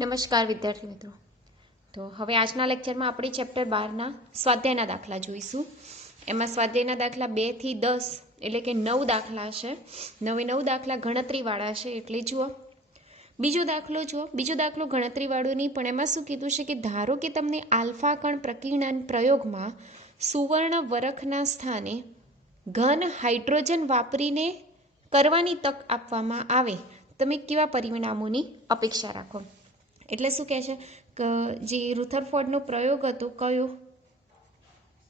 નમસ્કાર વિદ્યાર્થી મિત્રો. તો હવે આજના લેક્ચરમાં આપણે ચેપ્ટર 12ના સ્વાધ્યાયના દાખલા જોઈશું. એમાં સ્વાધ્યાયના દાખલા 2 થી 10 એટલે કે 9 દાખલા છે. 9 દાખલા ગણતરીવાળા છે એટલે જુઓ. બીજો દાખલો ગણતરીવાળો નહીં, પણ એમાં શું કીધું છે કે ધારો કે તમને આલ્ફા કણ પ્રકીર્ણન પ્રયોગમાં સુવર્ણ વરખના સ્થાને ઘન હાઇડ્રોજન વાપરીને કરવાની તક આપવામાં આવે, તમે કેવા પરિણામોની અપેક્ષા રાખો. એટલે શું કહે છે કે જે રુથરફોર્ડનો પ્રયોગ હતો કયો,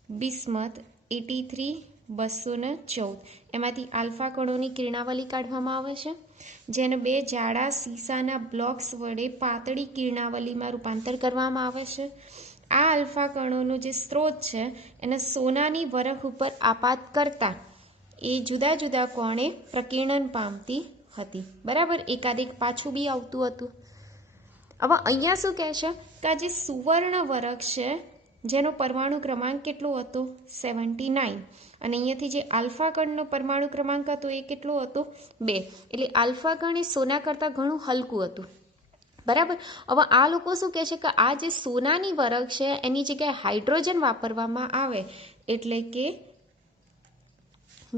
બિસ્મથ 83-214, એમાંથી આલ્ફા કણોની કિરણાવલી કાઢવામાં આવે છે, જેને 2 જાડા સીસાના બ્લોક્સ વડે પાતળી કિરણાવલીમાં રૂપાંતર કરવામાં આવે છે. આ આલ્ફા કણોનો જે સ્ત્રોત છે એને સોનાની વરખ ઉપર આપાત કરતા એ જુદા જુદા કોણે પ્રકીર્ણન પામતી હતી. બરાબર, એકાદેક પાછું બી આવતું હતું. હવે અહીંયા શું કહે છે કે આ જે સુવર્ણ વરખ છે જેનો પરમાણુ ક્રમાંક કેટલો હતો, 79, અને અહીંયાથી જે આલ્ફા કણનો પરમાણુ ક્રમાંક હતો એ કેટલો હતો, 2. એટલે આલ્ફા કણ એ સોના કરતાં ઘણું હલકું હતું. બરાબર. હવે આ લોકો શું કહે છે કે આ જે સોનાની વરખ છે એની જગ્યાએ હાઇડ્રોજન વાપરવામાં આવે, એટલે કે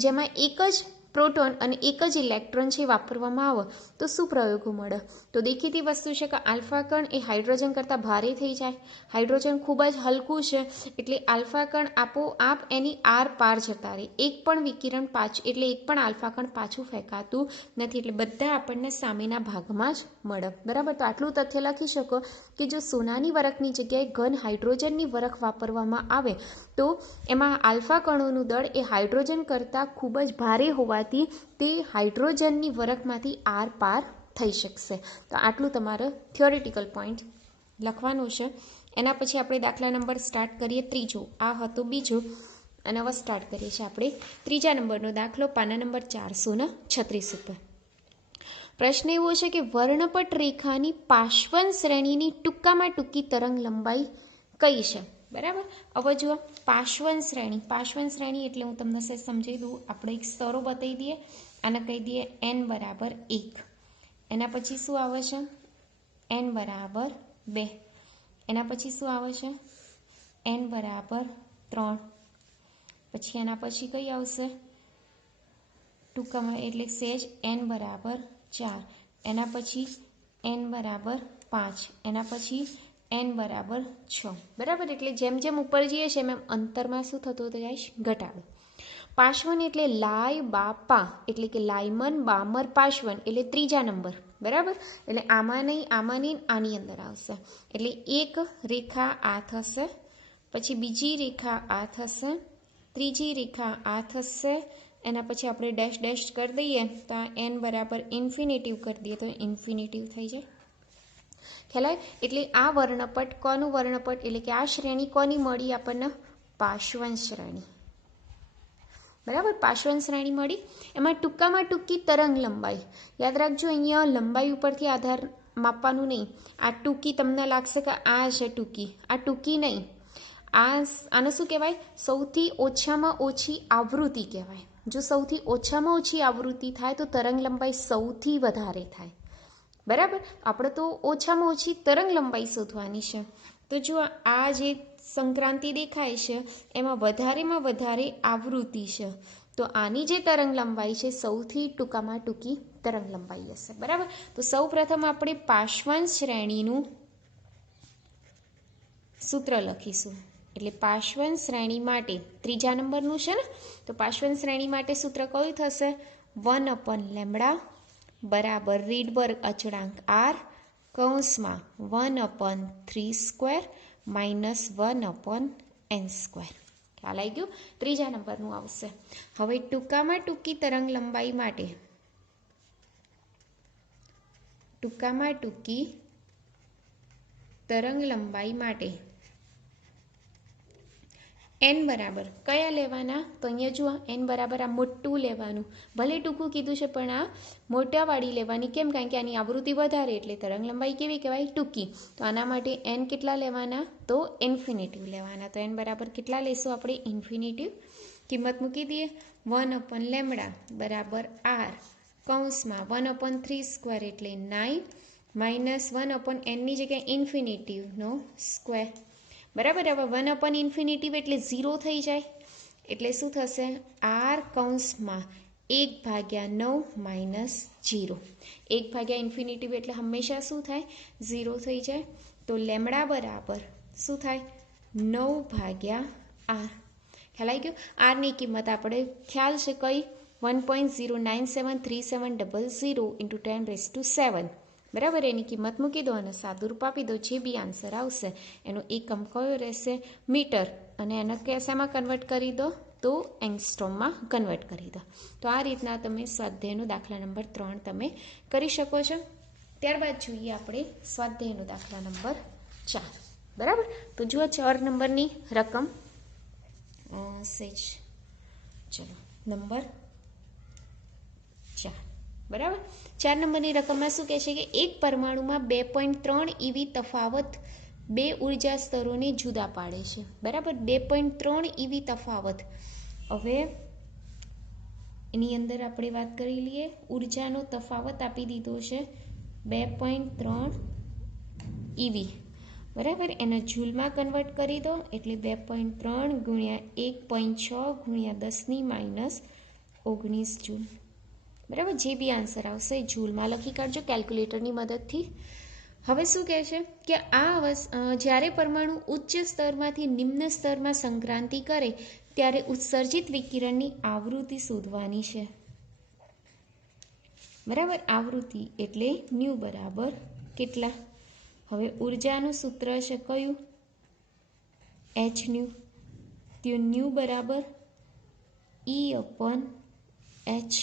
જેમાં એક જ પ્રોટોન અને એક જ ઇલેક્ટ્રોન છે વાપરવામાં આવે તો શું પ્રયોગો મળે. તો દેખીતી વસ્તુ છે કે આલ્ફા કણ એ હાઇડ્રોજન કરતાં ભારે થઈ જાય. હાઇડ્રોજન ખૂબ જ હલકું છે એટલે આલ્ફા કણ આપોઆપ એની આર પાર જતા રહે. એક પણ વિકિરણ પાછું, એટલે એક પણ આલ્ફા કણ પાછું ફેંકાતું નથી, એટલે બધા આપણને સામેના ભાગમાં જ મળે. બરાબર. તો આટલું તથ્ય લખી શકો કે જો સોનાની વરખની જગ્યાએ ઘન હાઇડ્રોજનની વરખ વાપરવામાં આવે તો એમાં આલ્ફા કણોનું દળ એ હાઇડ્રોજન કરતાં ખૂબ જ ભારે હોવાથી તે હાઇડ્રોજનની વરખમાંથી આર પાર થઈ શકશે. તો આટલું તમારે થિયોરિટિકલ પોઈન્ટ લખવાનું છે. એના પછી આપણે દાખલા નંબર સ્ટાર્ટ કરીએ. ત્રીજો આ હતો બીજો, અને હવે સ્ટાર્ટ કરીએ છીએ આપણે ત્રીજા નંબરનો દાખલો, પાના નંબર 436 ઉપર. પ્રશ્ન એવો છે કે વર્ણપટ રેખાની પાર્શ્વન શ્રેણીની ટૂંકામાં ટૂંકી તરંગ લંબાઈ કઈ છે. બરાબર. હવે જુઓ, પાર્શ્વન શ્રેણી એટલે હું તમને સમજાવી દઉં. આપણે એક સ્તરો બતાવી દઈએ, આને કહી દઈએ n બરાબર 1. એના પછી શું આવે છે, n બરાબર 2. એના પછી શું આવે છે, n બરાબર 3. પછી એના પછી કઈ આવશે ટૂંકામાં, એટલે સેજ n બરાબર 4. એના પછી n બરાબર 5. એના પછી n બરાબર 6. બરાબર. એટલે જેમ જેમ ઉપર જઈએ છીએ એમ અંતરમાં શું થતું જાય, ઘટાડો. પાર્શ્વન એટલે લાય બાપા, એટલે કે લાયમન બામર પાર્શ્વન, એટલે ત્રીજા નંબર. બરાબર. એટલે આમાં નહીં આની અંદર આવશે. એટલે એક રેખા આ થશે, પછી બીજી રેખા આ થશે, ત્રીજી રેખા આ થશે, એના પછી આપણે ડેશ ડેશ કરી દઈએ તો આ n બરાબર ઇન્ફિનિટિવ કરી દઈએ તો ઇન્ફિનિટિવ થઈ જાય. ખ્યાલ. એટલે આ વર્ણપટ કોનું વર્ણપટ, એટલે કે આ શ્રેણી કોની મળી આપણને, પાર્શ્વન શ્રેણી. બરાબર. પાર્શ્વન શ્રેણી મળી. એમાં ટૂંકામાં ટૂંકી તરંગ લંબાઈ યાદ રાખજો, અહીંયા લંબાઈ ઉપરથી આધાર માપવાનું નહીં. આ ટૂંકી તમને લાગશે કે આ છે ટૂંકી, આ ટૂંકી નહીં. આને શું કહેવાય, સૌથી ઓછામાં ઓછી આવૃત્તિ કહેવાય. જો સૌથી ઓછામાં ઓછી આવૃત્તિ થાય તો તરંગ લંબાઈ સૌથી વધારે થાય. બરાબર. આપણે તો ઓછામાં ઓછી તરંગ લંબાઈ શોધવાની છે. તો જો આ જે સંક્રાંતિ દેખાય છે એમાં વધારેમાં વધારે આવૃત્તિ છે, તો આની જે તરંગ લંબાઈ છે સૌથી ટૂંકામાં ટૂંકી તરંગ લંબાઈ હશે. બરાબર. તો સૌ પ્રથમ આપણે પાર્શ્વન શ્રેણીનું સૂત્ર લખીશું. એટલે પાર્શ્વન શ્રેણી માટે ત્રીજા નંબરનું છે ને, તો પાર્શ્વન શ્રેણી માટે સૂત્ર કયું થશે, 1/λ બરાબર રીડબર્ગ અચળાંક r કૌંસમાં 1/3² - 1/n². ખ્યાલ આવી ગયું. ત્રીજા નંબરનું આવશે. હવે ટૂંકામાં ટૂંકી તરંગ લંબાઈ માટે n બરાબર કયા લેવાના, તો અહીંયા જુઓ n બરાબર આ મોટું લેવાનું. ભલે ટૂંકું કીધું છે પણ આ મોટાવાળી લેવાની. કેમ, કારણ કે આની આવૃત્તિ વધારે એટલે તરંગ લંબાઈ કેવી કહેવાય, ટૂંકી. તો આના માટે n કેટલા લેવાના, તો ઇન્ફિનિટિવ લેવાના. તો n બરાબર કેટલા લેશું આપણે, ઇન્ફિનિટિવ. કિંમત મૂકી દઈએ, 1/λ બરાબર r કૌંસમાં 1/3² એટલે 9 -1/nની જગ્યાએ ઇન્ફિનિટીવનો સ્ક્વેર, બરાબર. હવે 1/ઇન્ફિનિટીવ એટલે 0 થઈ જાય, એટલે શું થશે? r કૌંસમાં 1/9 - 0. 1/ઇન્ફિનિટીવ એટલે હંમેશા શું થાય? 0 થઈ જાય. તો લેમડા બરાબર શું થાય? 9/r. ખ્યાલ આવી ગયો? આરની કિંમત આપણે ખ્યાલ છે કઈ? 1.0973700 × 10⁻⁷, બરાબર. એની કિંમત મૂકી દો અને સાદું રૂપ આપી દો. જે બી આન્સર આવશે એનો એકમ કયો રહેશે? મીટર. અને એને શેમાં કન્વર્ટ કરી દો? તો એંગસ્ટ્રોમમાં કન્વર્ટ કરી દો. તો આ રીતના તમે સ્વાધ્યાયનો દાખલા નંબર 3 તમે કરી શકો છો. ત્યારબાદ જોઈએ આપણે સ્વાધ્યાયનો દાખલા નંબર 4, બરાબર. તો જુઓ 4 નંબરની રકમ સેજ, ચલો નંબર 4, બરાબર. 4 નંબરની રકમમાં શું કહે છે કે એક પરમાણુમાં 2.3 EV તફાવત બે ઉર્જા સ્તરોને જુદા પાડે છે, બરાબર. 2.3 EV તફાવત. હવે એની અંદર આપણે વાત કરી લઈએ. ઉર્જાનો તફાવત આપી દીધો છે 2.3 EV, બરાબર. એને જૂલમાં કન્વર્ટ કરી દો એટલે 2.3 × 1.6 × 10⁻⁹ જૂલ, બરાબર. જે બી આન્સર આવશે એ જૂલમાં લખી કાઢજો કેલ્ક્યુલેટરની મદદથી. હવે શું કહે છે કે જ્યારે પરમાણુ ઉચ્ચ સ્તરમાંથી નિમ્ન સ્તરમાં સંક્રાંતિ કરે ત્યારે ઉત્સર્જિત વિકિરણની આવૃત્તિ શોધવાની છે, બરાબર. આવૃત્તિ એટલે ન્યુ બરાબર કેટલા? હવે ઉર્જાનું સૂત્ર છે કયું? h new. તો ન્યુ બરાબર E/h.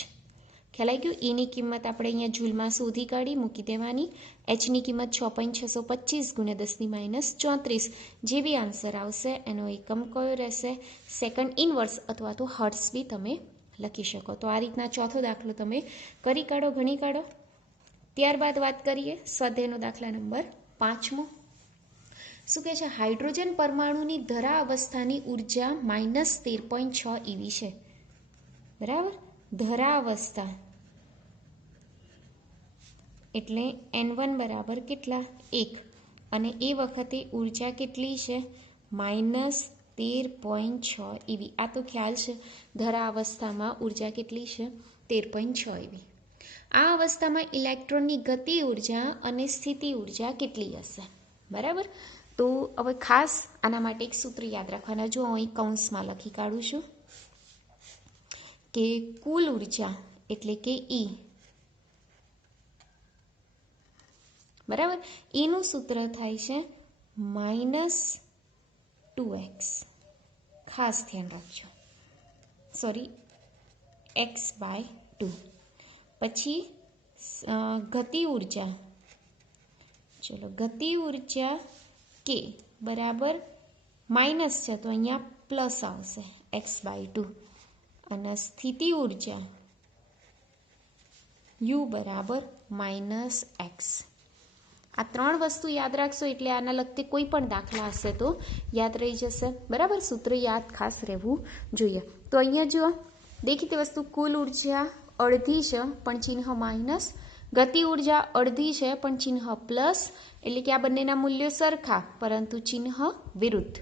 ખ્યાલ આવી ગયું? એની કિંમત આપણે અહીંયા જૂલમાં શોધી કાઢી, મૂકી દેવાની. એચની કિંમત 6.625 × 10⁻34. જે બી આન્સર આવશે એનો એકમ કયો રહેશે? સેકન્ડ ઇનવર્સ અથવા તો હર્ટ્સ બી તમે લખી શકો. તો આ રીતના ચોથો દાખલો તમે કરી કાઢો, ગણી કાઢો. ત્યારબાદ વાત કરીએ સ્વાધ્યાયનો દાખલા નંબર 5. શું કહે છે? હાઇડ્રોજન પરમાણુની ધરા અવસ્થાની ઉર્જા -13.6 EV છે, બરાબર. ધરા અવસ્થા એટલે N1 બરાબર કેટલા? 1. અને એ વખતે ઉર્જા કેટલી છે? -13.6 EV. આ તો ખ્યાલ છે ધરા અવસ્થામાં ઉર્જા કેટલી છે? 13.6 EV. આ અવસ્થામાં ઇલેક્ટ્રોનની ગતિ ઉર્જા અને સ્થિતિ ઉર્જા કેટલી હશે? બરાબર. તો હવે ખાસ આના માટે એક સૂત્ર યાદ રાખવાના. જો અહીં કૌંસમાં લખી કાઢું છું કે કુલ ઉર્જા એટલે કે E, બરાબર. એનું સૂત્ર થાય છે -2x. ખાસ ધ્યાન રાખજો, સોરી, x/2. પછી ગતિ ઉર્જા, ચલો ગતિ ઉર્જા કે બરાબર માઇનસ છે તો અહીંયા પ્લસ આવશે x/2. અને સ્થિતિ ઉર્જા u બરાબર -x. આ 3 વસ્તુ યાદ રાખશો એટલે આના લગતી કોઈ પણ દાખલા હશે તો યાદ રહી જશે, બરાબર. સૂત્ર યાદ ખાસ રહેવું જોઈએ. તો અહીંયા જુઓ, દેખીતી વસ્તુ કુલ ઉર્જા અડધી છે પણ ચિહ્ન માઇનસ, ગતિ ઉર્જા અડધી છે પણ ચિહ્ન પ્લસ, એટલે કે આ બંનેના મૂલ્યો સરખા પરંતુ ચિહ્ન વિરુદ્ધ.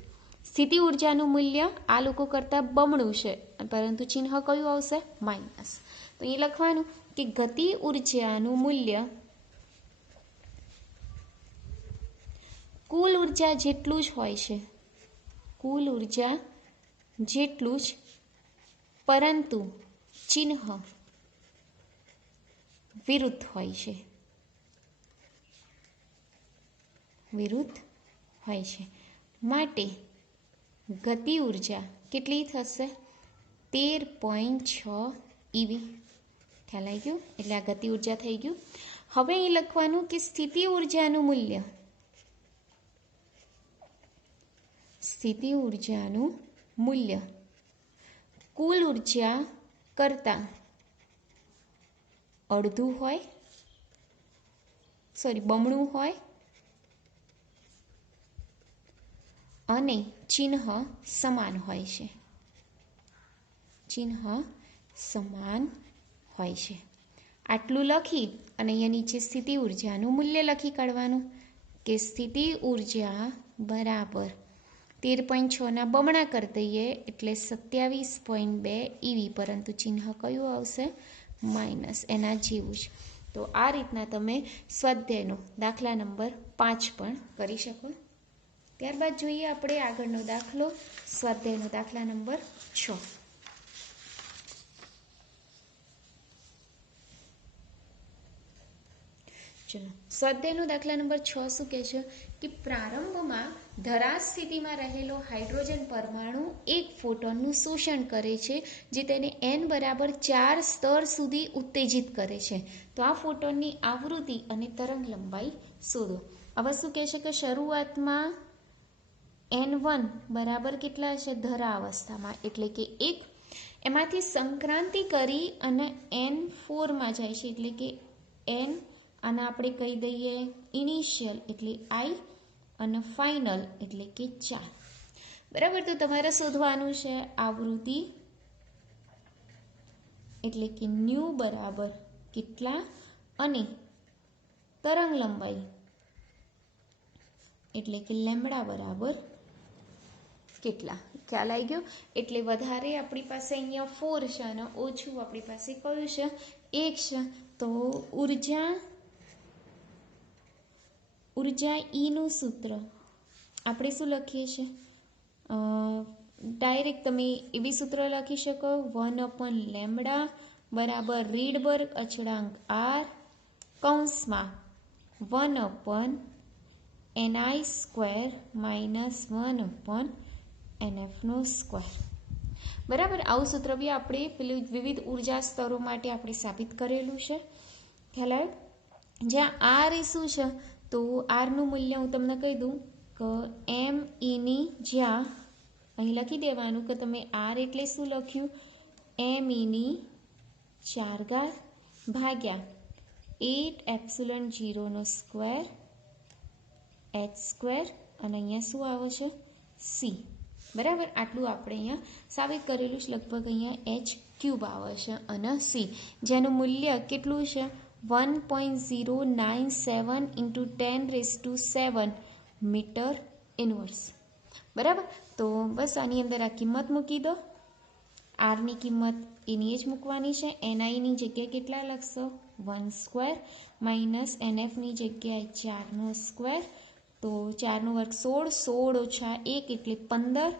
સ્થિતિ ઉર્જાનું મૂલ્ય આ લોકો કરતાં બમણું છે પરંતુ ચિહ્ન કયું આવશે? માઇનસ. તો એ લખવાનું કે ગતિ ઉર્જાનું મૂલ્ય કુલ ઉર્જા જેટલું જ હોય છે, કુલ ઉર્જા જેટલું જ, પરંતુ ચિહ્ન વિરુદ્ધ હોય છે, વિરુદ્ધ હોય છે. માટે ગતિ ઉર્જા કેટલી થશે? 13.6 EV. ખ્યાલ આવી ગયું? એટલે આ ગતિ ઉર્જા થઈ ગયું. હવે એ લખવાનું કે સ્થિતિ ઉર્જાનું મૂલ્ય, સ્થિતિ ઉર્જાનું મૂલ્ય કુલ ઉર્જા કરતાં અડધું હોય, સોરી બમણું હોય અને ચિહ્ન સમાન હોય છે, ચિહ્ન સમાન હોય છે. આટલું લખી અને અહીંયા નીચે સ્થિતિ ઉર્જાનું મૂલ્ય લખી કાઢવાનું કે સ્થિતિ ઉર્જા બરાબર 13.6ના બમણા કરી દઈએ એટલે 27.2 EV, પરંતુ ચિહ્ન કયું આવશે? માઇનસ, એના જેવું જ. તો આ રીતના તમે સ્વાધ્યાયનો દાખલા નંબર 5 પણ કરી શકો. ત્યારબાદ જોઈએ આપણે આગળનો દાખલો, સ્વાધ્યાયનો દાખલા નંબર 6. ચલો, સ્વાધ્યાયનો દાખલા નંબર 6 શું કહે છે કે પ્રારંભમાં ધરાશ સ્થિતિમાં રહેલો હાઇડ્રોજન પરમાણુ એક ફોટોનનું શોષણ કરે છે, જે તેને n બરાબર 4 સ્તર સુધી ઉત્તેજિત કરે છે. તો આ ફોટોનની આવૃત્તિ અને તરંગ લંબાઈ શોધો. હવે શું કહે છે કે શરૂઆતમાં n1 બરાબર કેટલા છે? ધરા અવસ્થામાં, એટલે કે 1. એમાંથી સંક્રાંતિ કરી અને n4માં જાય છે, એટલે કે n, આને આપણે કહી દઈએ ઇનિશિયલ એટલે I, અને ફાઇનલ એટલે કે 4. બરાબર. તો તમારે શોધવાનું છે આવૃત્તિ એટલે કે ન્યુ બરાબર કેટલા અને તરંગ લંબાઈ એટલે કે લેમ્બડા બરાબર કેટલા. ખ્યાલ આવી ગયો? એટલે વધારે આપણી પાસે અહીંયા 4 છે અને ઓછું આપણી પાસે કયું છે? 1 છે. તો ઉર્જા ઈનું સૂત્ર આપણે શું લખીએ છીએ? ડાયરેક્ટ તમે એવી સૂત્ર લખી શકો 1/લેમ્બડા બરાબર રીડબર્ગ અચળાંક R કૌંસમાં 1/ni² માઇનસ 1/nf². બરાબર. આવું સૂત્ર બી આપણે પેલું વિવિધ ઉર્જા સ્તરો માટે આપણે સાબિત કરેલું છે. ખ્યાલ આવ્યો? જ્યાં R એ શું છે? તો આરનું મૂલ્ય હું તમને કહી દઉં કે એમ ઈની જ્યાં અહીં લખી દેવાનું કે તમે આર એટલે શું લખ્યું? એમ ઈની 4 ભાગ્યા 8ε0² h² અને અહીંયા શું આવે છે? સી. બરાબર. આટલું આપણે અહીંયા સાબિત કરેલું છે. લગભગ અહીંયા h³ આવે છે અને સી, જેનું મૂલ્ય કેટલું છે? 1.097 × 10⁷ મીટર ઇન્વર્સ. બરાબર. તો બસ આની અંદર આ કિંમત મૂકી દો. આરની કિંમત એની જ મૂકવાની છે. એનઆઈની જગ્યાએ કેટલા લખશો? 1² માઇનસ એનએફની જગ્યાએ 4² તો 4 નો વર્ગ 16, 16 - 1 એટલે 15,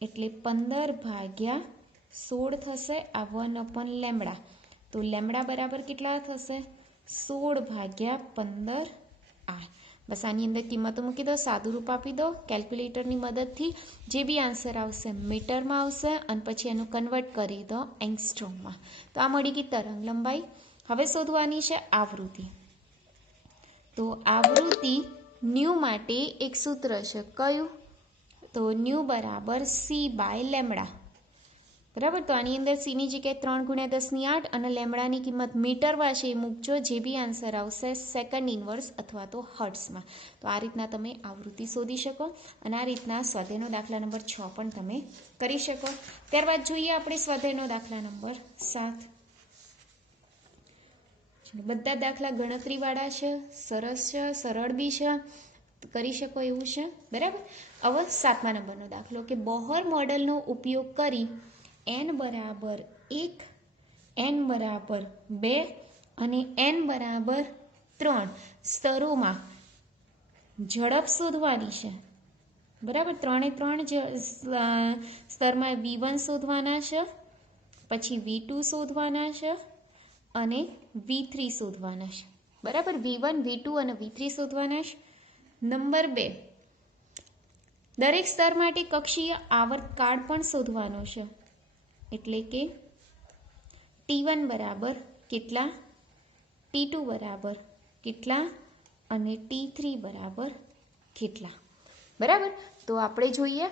એટલે 15/16 થશે. આ 1/લેમ્બડા. તો લેમ્બડા બરાબર કેટલા થશે? 16/15 R. બસ આની અંદર કિંમતો મૂકી દો, સાદું રૂપ આપી દો. કેલ્ક્યુલેટરની મદદથી જે બી આન્સર આવશે મીટરમાં આવશે અને પછી એનું કન્વર્ટ કરી દો એંગસ્ટ્રોમમાં. તો આ મળી ગઈ તરંગ લંબાઈ. હવે શોધવાની છે આવૃત્તિ. તો આવૃત્તિ ન્યુ માટે એક સૂત્ર છે. કયું? તો ન્યુ બરાબર C/લેમ્બડા. બરાબર. તો આની અંદર સીની જગ્યાએ 3 × 10⁸ અને લેમ્બડાની કિંમત મીટરમાં છે એ મૂકજો. જે બી આન્સર આવશે સેકન્ડ ઇન્વર્સ અથવા તો હર્ટ્સમાં. તો આ રીતના તમે આવૃત્તિ શોધી શકો અને આ રીતના સ્વાધ્યાયનો દાખલા નંબર 6 પણ તમે કરી શકો. ત્યારબાદ જોઈએ આપણે સ્વાધ્યાયનો દાખલા નંબર 7. બધા દાખલા ગણતરીવાળા છે, સરસ છે, સરળ બી છે, કરી શકો એવું છે. બરાબર. હવે 7મા નંબરનો દાખલો કે બોહર મોડેલનો ઉપયોગ કરી n બરાબર 1, n બરાબર 2 અને n બરાબર 3 સ્તરોમાં ઝડપ શોધવાની છે. બરાબર. 3 સ્તરમાં V1 શોધવાના છે, પછી V2 શોધવાના છે અને V3 શોધવાના છે. બરાબર. V1, V2 અને V3 શોધવાના છે. નંબર 2, દરેક સ્તર માટે કક્ષીય આવર્તકાળ પણ શોધવાનો છે. એટલે કે T1 બરાબર કેટલા, T2 બરાબર કેટલા અને T3 બરાબર કેટલા. બરાબર. તો આપણે જોઈએ.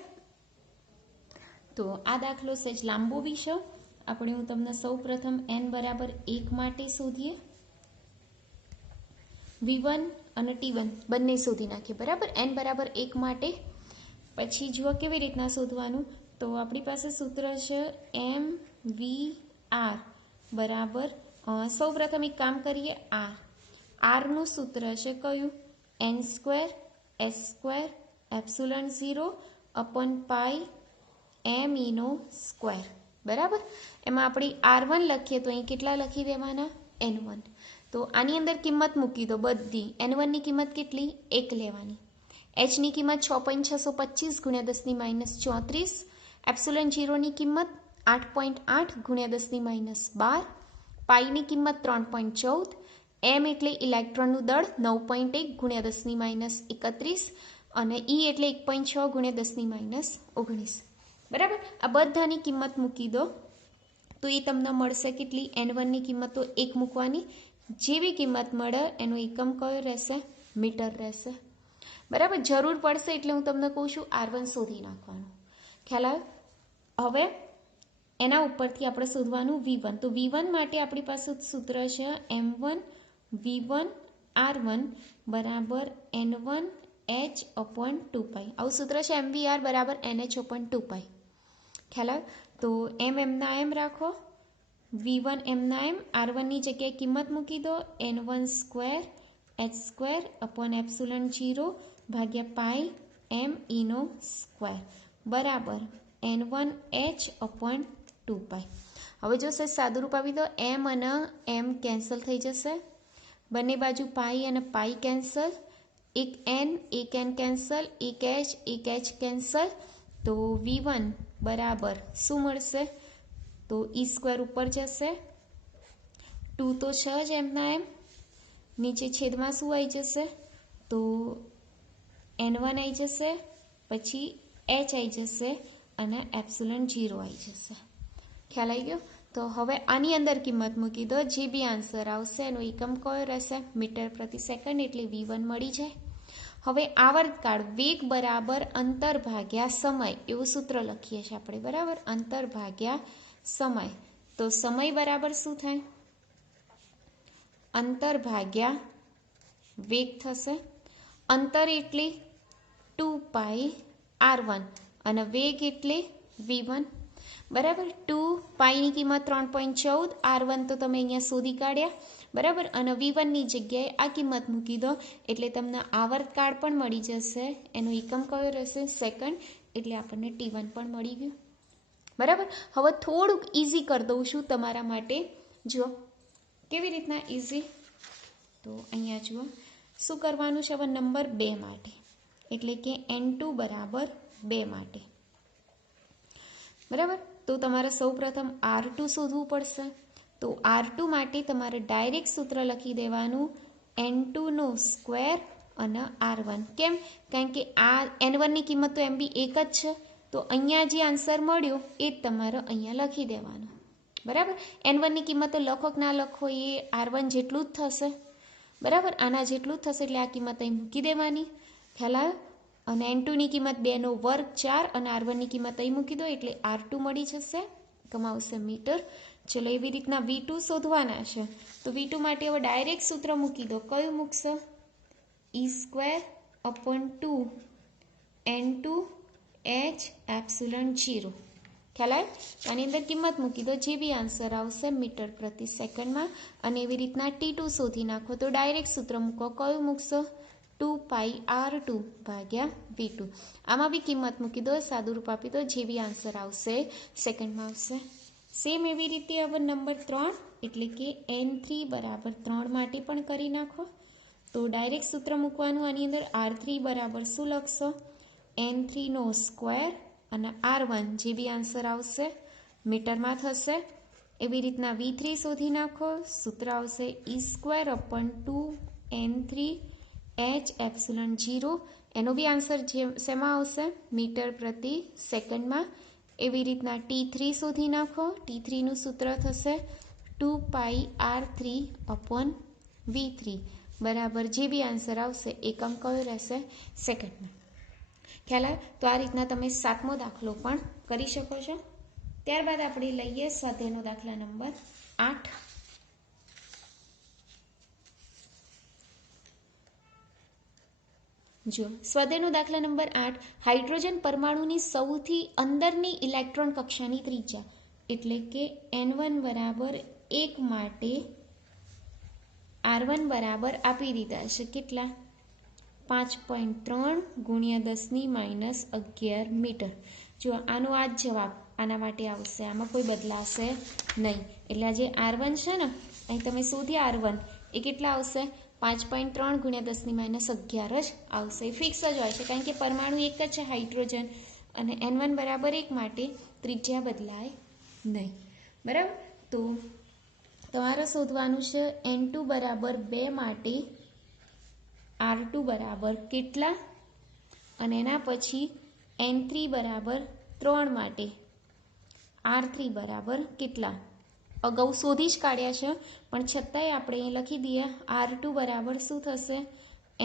તો આ દાખલો સહેજ લાંબો બી છે. આપણે હું તમને સૌ પ્રથમ n બરાબર 1 માટે શોધીએ. V1 અને T1 બંને શોધી નાખીએ. બરાબર. n બરાબર 1 માટે પછી જુઓ કેવી રીતના શોધવાનું. તો આપણી પાસે સૂત્ર છે MVR બરાબર સૌ પ્રથમ એક કામ કરીએ, આરનું સૂત્ર છે કયું? n² s² એપ્સિલોન 0 અપોન પાઈ m નો સ્ક્વેર, બરાબર. એમાં આપણે r1 લખીએ તો અહીં કેટલા લખી દેવાના? n1. તો આની અંદર કિંમત મૂકી દો બધી. n1 ની કિંમત કેટલી? 1 લેવાની. h ની કિંમત 6.625 ગુણ્યા 10 - 34. એપ્સિલોન 0 ની કિંમત 8.8 ગુણ્યા 10 - 12. પાઈની કિંમત 3.14. m એટલે ઇલેક્ટ્રોનનું દળ 9.1 ગુણ્યા 10 - 31. અને e એટલે 1.6 ગુણ્યા 10 - 19. બરાબર. આ બધાની કિંમત મૂકી દો તો એ તમને મળશે કેટલી? n1 ની કિંમત તો 1 મૂકવાની. જેવી કિંમત મળે એનો એકમ કયો રહેશે? મીટર રહેશે. બરાબર. જરૂર પડશે એટલે હું તમને કહું છું r1 શોધી નાખવાનું. ખ્યાલ આવ્યો? હવે એના ઉપરથી આપણે શોધવાનું v1. તો v1 માટે આપણી પાસે સૂત્ર છે m1 v1 r1 બરાબર n1 h અપોન 2π. આવું સૂત્ર છે mvr બરાબર nh અપોન 2π. ખ્યાલ આવ્યો? તો એમના એમ રાખો, v1 એમના એમ, r1 ની જગ્યાએ કિંમત મૂકી દો n1² h² અપોન એપ્સિલોન 0 ભાગ્યા પાઈ m નો સ્ક્વેર બરાબર n1 h અપોન 2π. હવે જો સાદું રૂપ આપી દો, m અને m કેન્સલ થઈ જશે, બંને બાજુ પાઈ અને પાઈ કેન્સલ, એક n કેન્સલ, એક h કેન્સલ. તો v1 બરાબર શું મળશે? તો e² ઉપર જશે, 2 તો છે જ એમના એમ, નીચે છેદમાં શું આવી જશે? તો n1 આવી જશે, પછી h આવી જશે અને એપ્સિલોન 0 આવી જશે. ખ્યાલ આવી ગયો? તો હવે આની અંદર કિંમત મૂકી દો, જે બી આન્સર આવશે એનો એકમ કયો રહેશે? મીટર પ્રતિ સેકન્ડ. એટલે v1 મળી જાય. હવે આવર્તકાળ વેગ બરાબર અંતર ભાગ્યા સમય એવું સૂત્ર લખીએ છીએ આપણે, બરાબર. અંતર ભાગ્યા સમય. તો સમય બરાબર શું થાય? અંતર ભાગ્યા વેગ થશે. અંતર એટલે 2π r1 અને વેગ એટલે v1, બરાબર. 2π ની કિંમત 3.14, r1 તો તમે અહીંયા શોધી કાઢ્યા, બરાબર. અને v1 ની જગ્યાએ આ કિંમત મૂકી દો એટલે તમને આવર્તકાળ પણ મળી જશે. એનો એકમ કયો રહેશે? સેકન્ડ. એટલે આપણને t1 પણ મળી ગયું, બરાબર. હવે થોડુંક ઇઝી કરી દઉં છું તમારા માટે. જુઓ કેવી રીતના ઇઝી. તો અહીંયા જુઓ શું કરવાનું છે હવે નંબર 2 માટે, એટલે કે n2 બરાબર 2 માટે, બરાબર. તો તમારે સૌ પ્રથમ r2 શોધવું પડશે. તો r2 માટે તમારે ડાયરેક્ટ સૂત્ર લખી દેવાનું n2 નો સ્ક્વેર અને r1. કેમ? કારણ કે આ n1 ની કિંમત તો એમ બી એક જ છે, તો અહીંયા જે આન્સર મળ્યો એ જ તમારે અહીંયા લખી દેવાનું, બરાબર. n1 ની કિંમત તો લખો કે ના લખો એ r1 જેટલું જ થશે, બરાબર. આના જેટલું જ થશે એટલે આ કિંમત અહીં મૂકી દેવાની. ખ્યાલ આવ્યો? અને n2 ની કિંમત 2 નો વર્ગ 4 અને r1 ની કિંમત અહીં મૂકી દો એટલે r2 મળી જશે, કમાવશે મીટર. ચલો એવી રીતના v2 શોધવાના છે. તો v2 માટે હવે ડાયરેક્ટ સૂત્ર મૂકી દો. કયું મૂકશો? e² upon 2 n2 h epsilon 0. ખ્યાલ આવે? આની અંદર કિંમત મૂકી દો, જે બી આન્સર આવશે મીટર પ્રતિ સેકન્ડમાં. અને એવી રીતના t2 શોધી નાખો તો ડાયરેક્ટ સૂત્ર મૂકો. કયું મૂકશો? 2π r2 ભાગ્યા v2. આમાં બી કિંમત મૂકી દો, સાદું રૂપ આપી દો, જે બી આન્સર આવશે સેકન્ડમાં આવશે. સેમ એવી રીતે હવે નંબર 3 એટલે કે n3 બરાબર 3 માટે પણ કરી નાખો. તો ડાયરેક્ટ સૂત્ર મૂકવાનું. આની અંદર r3 બરાબર શું લખશો? n3 નો સ્ક્વેર અને r1 જે બી આન્સર આવશે મીટરમાં થશે. એવી રીતના v3 શોધી નાખો. સૂત્ર આવશે e² upon 2 n3 h epsilon 0. એનો બી આન્સર શેમાં આવશે? મીટર પ્રતિ સેકન્ડમાં. એવી રીતના t3 શોધી નાખો. t3 નું સૂત્ર થશે 2π r3 અપોન v3 બરાબર જે બી આન્સર આવશે એકમ કયો રહેશે? સેકન્ડમાં. ખ્યાલ આવે? તો આ રીતના તમે 7મો દાખલો પણ કરી શકો છો. ત્યારબાદ આપણે લઈએ સ્વાધ્યાયનો દાખલા નંબર 8. જો સ્વાધ્યાયનો દાખલા નંબર 8, હાઇડ્રોજન પરમાણુની સૌથી અંદરની ઇલેક્ટ્રોન કક્ષાની ત્રિજ્યા એટલે કે n1 બરાબર 1 માટે R1 બરાબર આપી દીધા છે કેટલા 5.3 ગુણ્યા 10⁻11 મીટર. જો આનો આ જ જવાબ આના માટે આવશે, આમાં કોઈ બદલાશે નહીં. એટલે આ જે R1 છે ને અહીં તમે શોધ્યા R1 એ કેટલા આવશે 5.3 ગુણ્યા 10⁻11 જ આવશે. ફિક્સ જ હોય છે કારણ કે પરમાણુ એક જ છે હાઇડ્રોજન, અને N1 બરાબર 1 માટે ત્રિજ્યા બદલાય નહીં. બરાબર, તો તમારે શોધવાનું છે N2 બરાબર 2 માટે R2 બરાબર કેટલા, અને એના પછી N3 બરાબર 3 માટે R3 બરાબર કેટલા. અગાઉ શોધી જ કાઢ્યા છે પણ છતાંય આપણે અહીં લખી દઈએ R2 બરાબર શું થશે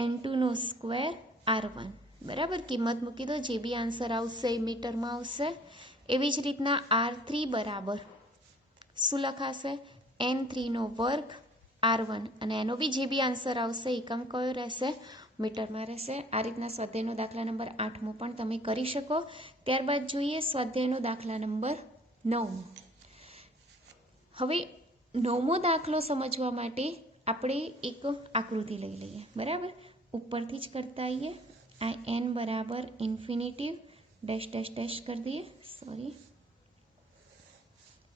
N2 સ્ક્વેર R1. બરાબર, કિંમત મૂકી દો, જે બી આન્સર આવશે એ મીટરમાં આવશે. એવી જ રીતના R3 બરાબર શું લખાશે N3 વર્ગ R1, અને એનો બી જે બી આન્સર આવશે એકમ કયો રહેશે મીટરમાં રહેશે. આ રીતના સ્વાધ્યાયનો દાખલા નંબર 8મો પણ તમે કરી શકો. ત્યારબાદ જોઈએ સ્વાધ્યાયનો દાખલા નંબર 9મો. હવે 9મો દાખલો સમજવા માટે આપણે એક આકૃતિ લઈ લઈએ. બરાબર, ઉપરથી જ કરતા આવીએ. આ n બરાબર ઇન્ફિનિટિવ ડેશ ડેશ ડેશ કરી દઈએ, સોરી.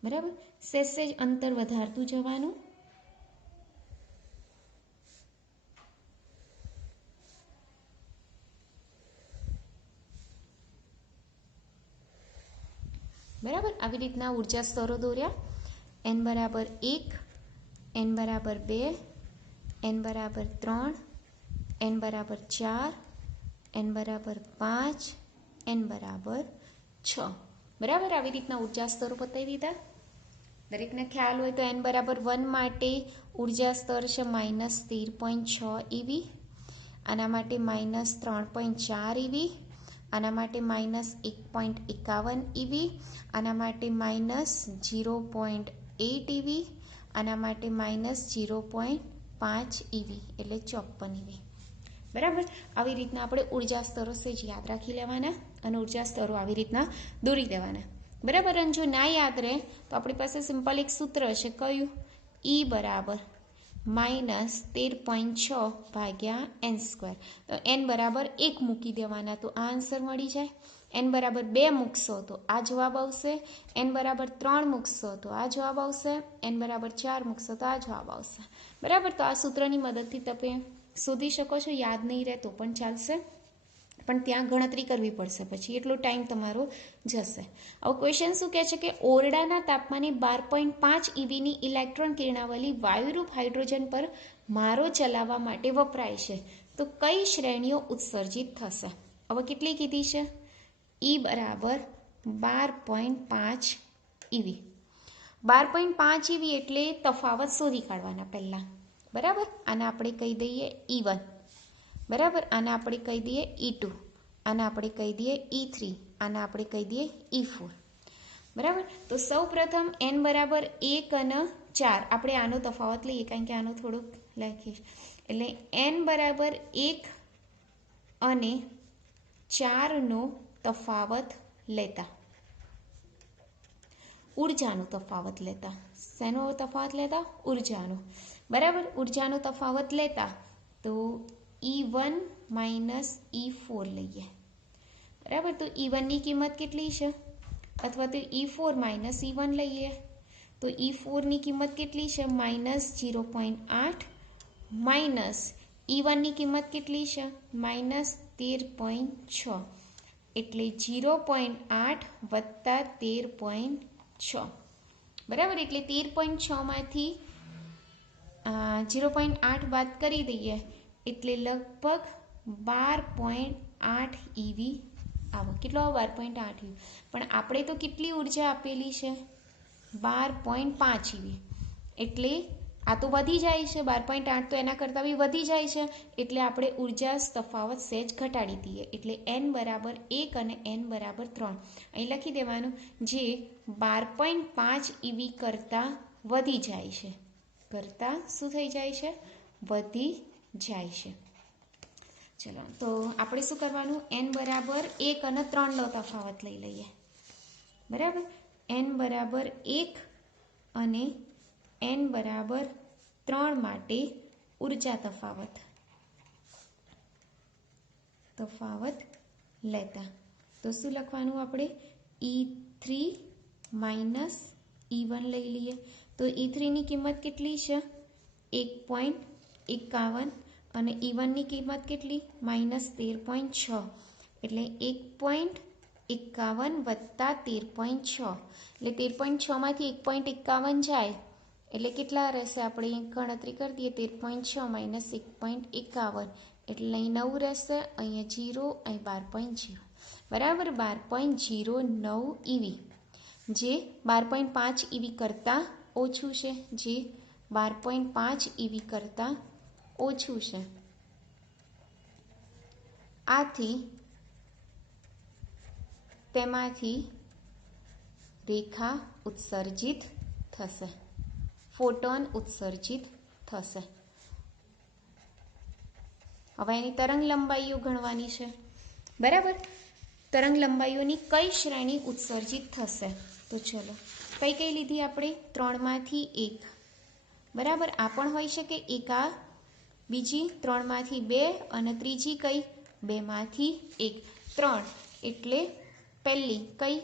બરાબર, સેજ અંતર વધારતું જવાનું. બરાબર, આવી રીતના ઉર્જા સ્તરો દોર્યા. n બરાબર 1, n બરાબર 2, n બરાબર 3, n બરાબર 4, n બરાબર 5, n બરાબર 6. બરાબર, આવી રીતના ઉર્જા સ્તરો બતાવી દીધા. દરેકને ખ્યાલ હોય તો n બરાબર 1 માટે ઉર્જા સ્તર છે -13.6 EV, આના માટે -3.4 EV, આના માટે -1.51 EV, આના માટે -0.8 EV, આના માટે -0.5 EV એટલે 54 EV. બરાબર, આવી રીતના આપણે ઉર્જા સ્તરો સેજ યાદ રાખી લેવાના અને ઉર્જા સ્તરો આવી રીતના દોરી દેવાના. બરાબર, અને જો ના યાદ રહે તો આપણી પાસે સિમ્પલ એક સૂત્ર છે, કયું E બરાબર -13.6 ભાગ્યા n². તો n બરાબર 1 મૂકી દેવાના તો આ આન્સર મળી જાય. n બરાબર 2 મૂકશો તો આ જવાબ આવશે. n બરાબર 3 મૂકશો તો આ જવાબ આવશે. n બરાબર 4 મૂકશો તો આ જવાબ આવશે. બરાબર, તો આ સૂત્રની મદદથી તમે શોધી શકો છો. યાદ નહીં રહે તો પણ ચાલશે, પણ ત્યાં ગણતરી કરવી પડશે, પછી એટલો ટાઈમ તમારો જશે. હવે ક્વેશ્ચન શું કહે છે કે ઓરડાના તાપમાને 12.5 EVની ઇલેક્ટ્રોન કિરણાવલી વાયુરૂપ હાઇડ્રોજન પર મારો ચલાવવા માટે વપરાય છે, તો કઈ શ્રેણીઓ ઉત્સર્જિત થશે. હવે કેટલી કીધી છે E બરાબર 12.5 EV. 12.5 EV એટલે તફાવત શોધી કાઢવાના પહેલાં. બરાબર, આને આપણે કહી દઈએ E1. બરાબર, આને આપણે કહી દઈએ E2, આને આપણે કહી દઈએ E3, આને આપણે કહી દઈએ E4. બરાબર, તો સૌ પ્રથમ n બરાબર 1 અને 4 આપણે આનો તફાવત લઈએ કારણ કે આનો થોડોક લખીશ. એટલે n બરાબર 1 અને 4નો તફાવત લેતા, ઉર્જાનો તફાવત લેતા. શેનો તફાવત લેતા? ઉર્જાનો. બરાબર, ઉર્જાનો તફાવત લેતા તો E1 -E4 લઈએ. બરાબર, તો E1ની કિંમત કેટલી છે, અથવા તો E4 -E1 લઈએ તો E4ની કિંમત કેટલી છે -0.8 માઇનસ E1ની કિંમત કેટલી છે -13.6 એટલે 0.8 વત્તા 13.6. બરાબર, એટલે 13.6માંથી 0.8 બાદ કરી દઈએ એટલે લગભગ 12.8 EV આવો. કેટલો આવો 12.8 EV, પણ આપણે તો કેટલી ઉર્જા આપેલી છે 12.5 EV, એટલે આ તો વધી જાય છે 12.8, તો એના કરતાં બી વધી જાય છે, એટલે આપણે ઉર્જા તફાવત સહેજ ઘટાડી દઈએ. એટલે n બરાબર 1 અને n બરાબર 3 અહીં લખી દેવાનું, જે 12.5 EV કરતાં વધી જાય છે, કરતાં શું થઈ જાય છે વધી જાય છે. ચલો, તો આપણે શું કરવાનું, n બરાબર 1 અને 3નો તફાવત લઈ લઈએ. બરાબર, n બરાબર 1 અને n બરાબર 3 માટે ઉર્જા તફાવત લેતા. તો શું લખવાનું આપણે? E3 માઇનસ E1 લઈ લઈએ. તો E3ની કિંમત કેટલી છે? 1.51 અને E1ની કિંમત કેટલી? -13.6. એટલે 1.51 વત્તા 13.6 એટલે 13.6માંથી 1.51 જાય એટલે કેટલા રહેશે? આપણે ગણતરી કરી દઈએ. 13.6 માઇનસ 1.51 એટલે અહીં 9 રહેશે, અહીંયા 0, અહીં 12.0. બરાબર, 12.09 EV, જે 12.5 EV કરતાં ઓછું છે. જે 12.5 EV કરતાં ઓછું છે. આથી તેમાંથી રેખા ઉત્સર્જિત થશે, ફોટોન ઉત્સર્જિત થશે. હવે એની તરંગ લંબાઈઓ ગણવાની છે. બરાબર, તરંગ લંબાઈઓની કઈ શ્રેણી ઉત્સર્જિત થશે? તો ચલો, કઈ કઈ લીધી આપણે? 3માંથી 1. બરાબર, આ પણ હોઈ શકે એક, આ બીજી 3માંથી 2 અને ત્રીજી કઈ? 2માંથી 1. 3 એટલે પહેલી કઈ?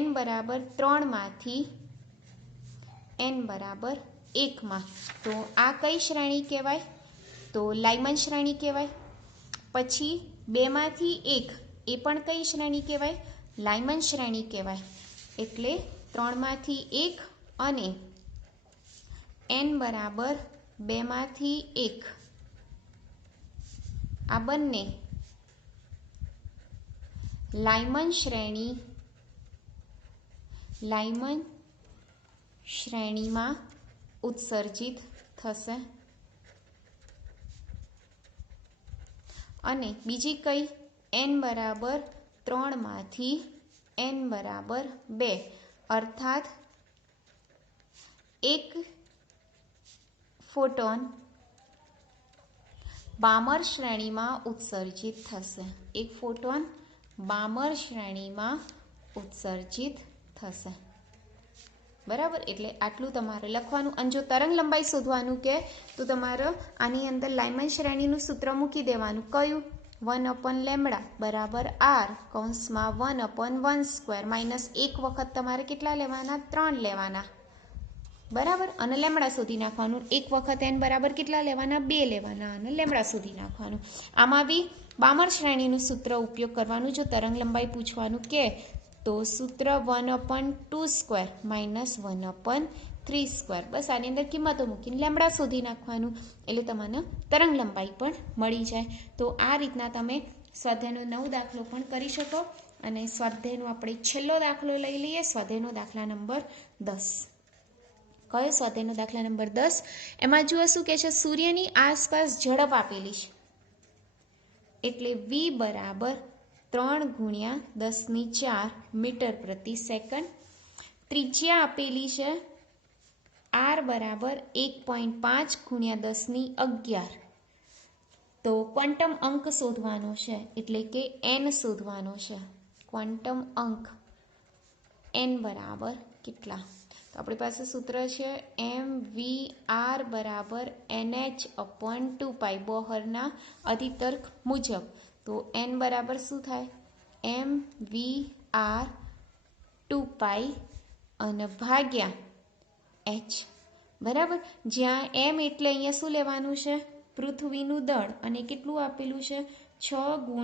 n બરાબર 3માંથી n બરાબર 1માં. તો આ કઈ શ્રેણી કહેવાય? તો લાઇમન શ્રેણી કહેવાય. પછી 2માંથી 1 એ પણ કઈ શ્રેણી કહેવાય? લાઇમન શ્રેણી કહેવાય. એટલે 3માંથી 1 અને n બરાબર 2માંથી 1 આ બંને લાઇમન શ્રેણીમાં ઉત્સર્જિત થશે. અને બીજી કઈ? n બરાબર 3માંથી n બરાબર 2, અર્થાત એક ફોટોન બામર શ્રેણીમાં ઉત્સર્જિત થશે. એક ફોટોન બામર શ્રેણીમાં ઉત્સર્જિત થશે. બરાબર, એટલે આટલું તમારે લખવાનું. અને જો તરંગ લંબાઈ શોધવાનું કે તો તમારે આની અંદર લાઇમન શ્રેણીનું સૂત્ર મૂકી દેવાનું. કયું? 1/λ બરાબર r કૌંસમાં 1/1² માઇનસ 1 વખત તમારે કેટલા લેવાના? 3 લેવાના. બરાબર, અને લેમડા શોધી નાખવાનું. 1 વખત n બરાબર કેટલા લેવાના? 2 લેવાના અને લેમડા શોધી નાખવાનું. આમાં બી બામર શ્રેણીનું સૂત્ર ઉપયોગ કરવાનું. જો તરંગ લંબાઈ પૂછવાનું કે તો સૂત્ર 1/2² માઇનસ 1/3². બસ આની અંદર કિંમતો મૂકીને લેમડા શોધી નાખવાનું, એટલે તમને તરંગ લંબાઈ પણ મળી જાય. તો આ રીતના તમે સ્વાધ્યાયનો 9 દાખલો પણ કરી શકો. અને સ્વાધ્યાયનો આપણે છેલ્લો દાખલો લઈ લઈએ. સ્વાધ્યાયનો દાખલા નંબર 10. કયો સ્વાધ્યાયનો દાખલા નંબર 10? એમાં જુઓ શું કહે છે? સૂર્યની આસપાસ ઝડપ આપેલી છે. એટલે v બરાબર 3 × 10⁴ મીટર પ્રતિ સેકન્ડ. ત્રિજ્યા આપેલી છે r બરાબર 1.5 × 10⁻11. તો ક્વોન્ટમ અંક શોધવાનો છે, એટલે કે n શોધવાનો છે. ક્વોન્ટમ અંક n બરાબર કેટલા? તો આપણી પાસે સૂત્ર છે mvr બરાબર nh/2π બોહરના અધિતર્ક મુજબ. તો n બરાબર શું થાય? mvr 2π અને ભાગ્યા h. બરાબર, જ્યાં m એટલે અહીંયા શું લેવાનું છે? પૃથ્વીનું દળ. અને કેટલું આપેલું છે? 6 ×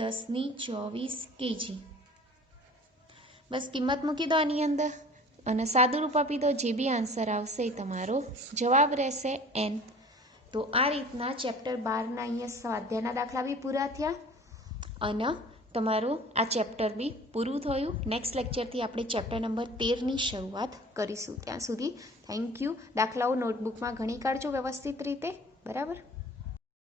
10⁻24 kg. બસ કિંમત મૂકી દો આની અંદર અને સાદું રૂપ આપી દો. જે બી આન્સર આવશે એ તમારો જવાબ રહેશે n. તો આ રીતના ચેપ્ટર 12ના અહીંયા સ્વાધ્યાયના દાખલા બી પૂરા થયા અને તમારું આ ચેપ્ટર બી પૂરું થયું. નેક્સ્ટ લેક્ચરથી આપણે ચેપ્ટર નંબર 13ની શરૂઆત કરીશું. ત્યાં સુધી થેન્ક યુ. દાખલાઓ નોટબુકમાં ગણી કાઢજો વ્યવસ્થિત રીતે. બરાબર.